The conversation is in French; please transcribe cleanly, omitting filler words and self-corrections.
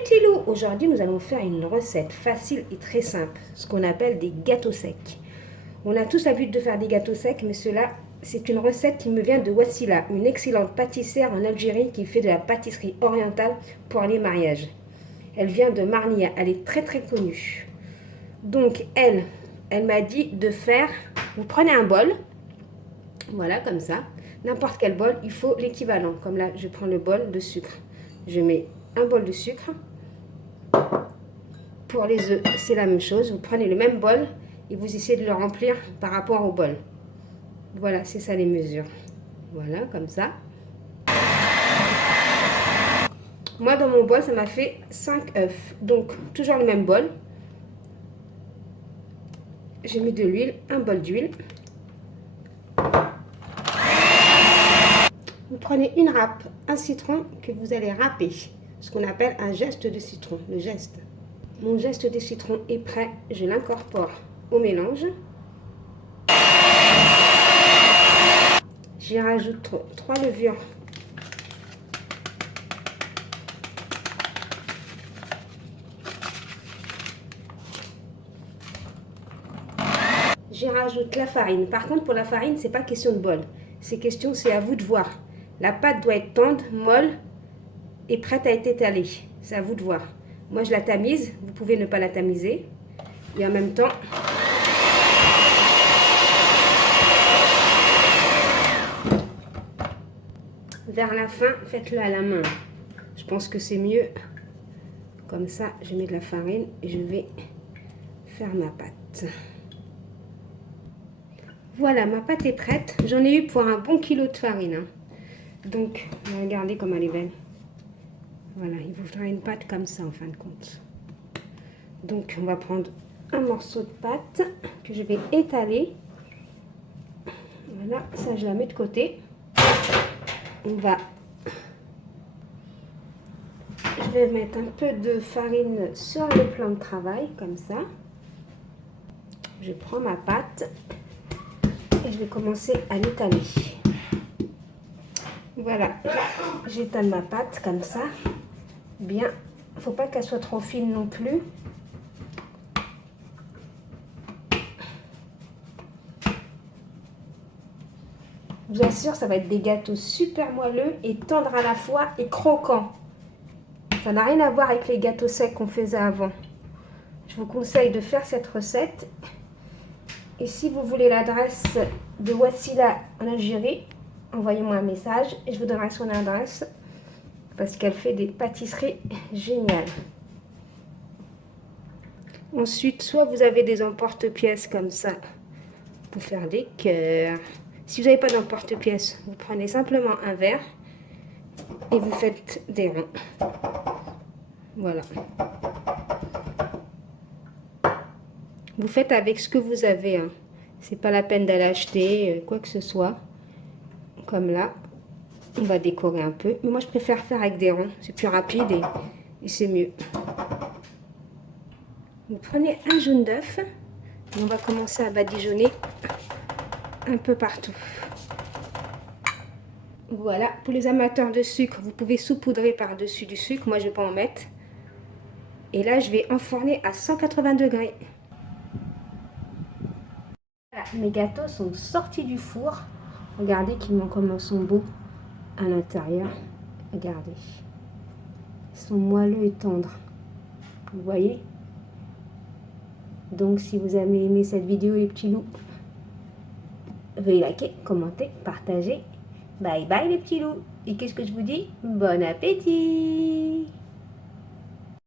les petits loups! Aujourd'hui, nous allons faire une recette facile et très simple, ce qu'on appelle des gâteaux secs. On a tous l'habitude de faire des gâteaux secs, mais cela, c'est une recette qui me vient de Wassila, une excellente pâtissière en Algérie qui fait de la pâtisserie orientale pour les mariages. Elle vient de Marnia, elle est très très connue. Donc elle m'a dit de faire, vous prenez un bol, voilà comme ça, n'importe quel bol, il faut l'équivalent. Comme là, je prends le bol de sucre. Je mets un bol de sucre. Pour les œufs, c'est la même chose. Vous prenez le même bol et vous essayez de le remplir par rapport au bol. Voilà, c'est ça les mesures. Voilà, comme ça. Moi, dans mon bol, ça m'a fait 5 œufs. Donc, toujours le même bol. J'ai mis de l'huile, un bol d'huile. Vous prenez une râpe, un citron que vous allez râper. Ce qu'on appelle un geste de citron, le geste. Mon geste de citron est prêt, je l'incorpore au mélange. J'y rajoute 3 levures. J'y rajoute la farine. Par contre, pour la farine, c'est pas question de bol. C'est à vous de voir. La pâte doit être tendre, molle et prête à être étalée. C'est à vous de voir. Moi, je la tamise. Vous pouvez ne pas la tamiser. Et en même temps, vers la fin, faites-le à la main. Je pense que c'est mieux. Comme ça, je mets de la farine et je vais faire ma pâte. Voilà, ma pâte est prête. J'en ai eu pour un bon kilo de farine. Donc, regardez comme elle est belle. Voilà, il vous faudra une pâte comme ça en fin de compte. Donc, on va prendre un morceau de pâte que je vais étaler. Voilà, ça je la mets de côté. Je vais mettre un peu de farine sur le plan de travail, comme ça. Je prends ma pâte et je vais commencer à l'étaler. Voilà, j'étale ma pâte comme ça. Bien, il ne faut pas qu'elle soit trop fine non plus. Je vous assure, ça va être des gâteaux super moelleux et tendres à la fois et croquants. Ça n'a rien à voir avec les gâteaux secs qu'on faisait avant. Je vous conseille de faire cette recette. Et si vous voulez l'adresse de Wassila en Algérie, envoyez-moi un message et je vous donnerai son adresse parce qu'elle fait des pâtisseries géniales. Ensuite, soit vous avez des emporte-pièces comme ça pour faire des cœurs. Si vous n'avez pas d'emporte-pièces, vous prenez simplement un verre et vous faites des ronds. Voilà. Vous faites avec ce que vous avez. Hein. C'est pas la peine d'aller acheter quoi que ce soit. Comme là. On va décorer un peu. Mais moi, je préfère faire avec des ronds. C'est plus rapide et c'est mieux. Vous prenez un jaune d'œuf. Et on va commencer à badigeonner un peu partout. Voilà. Pour les amateurs de sucre, vous pouvez saupoudrer par-dessus du sucre. Moi, je vais pas en mettre. Et là, je vais enfourner à 180 degrés. Voilà, mes gâteaux sont sortis du four. Regardez comment ils sont beaux à l'intérieur. Regardez. Ils sont moelleux et tendres. Vous voyez? Donc, si vous avez aimé cette vidéo, les petits loups, veuillez liker, commenter, partager. Bye bye les petits loups. Et qu'est-ce que je vous dis? Bon appétit!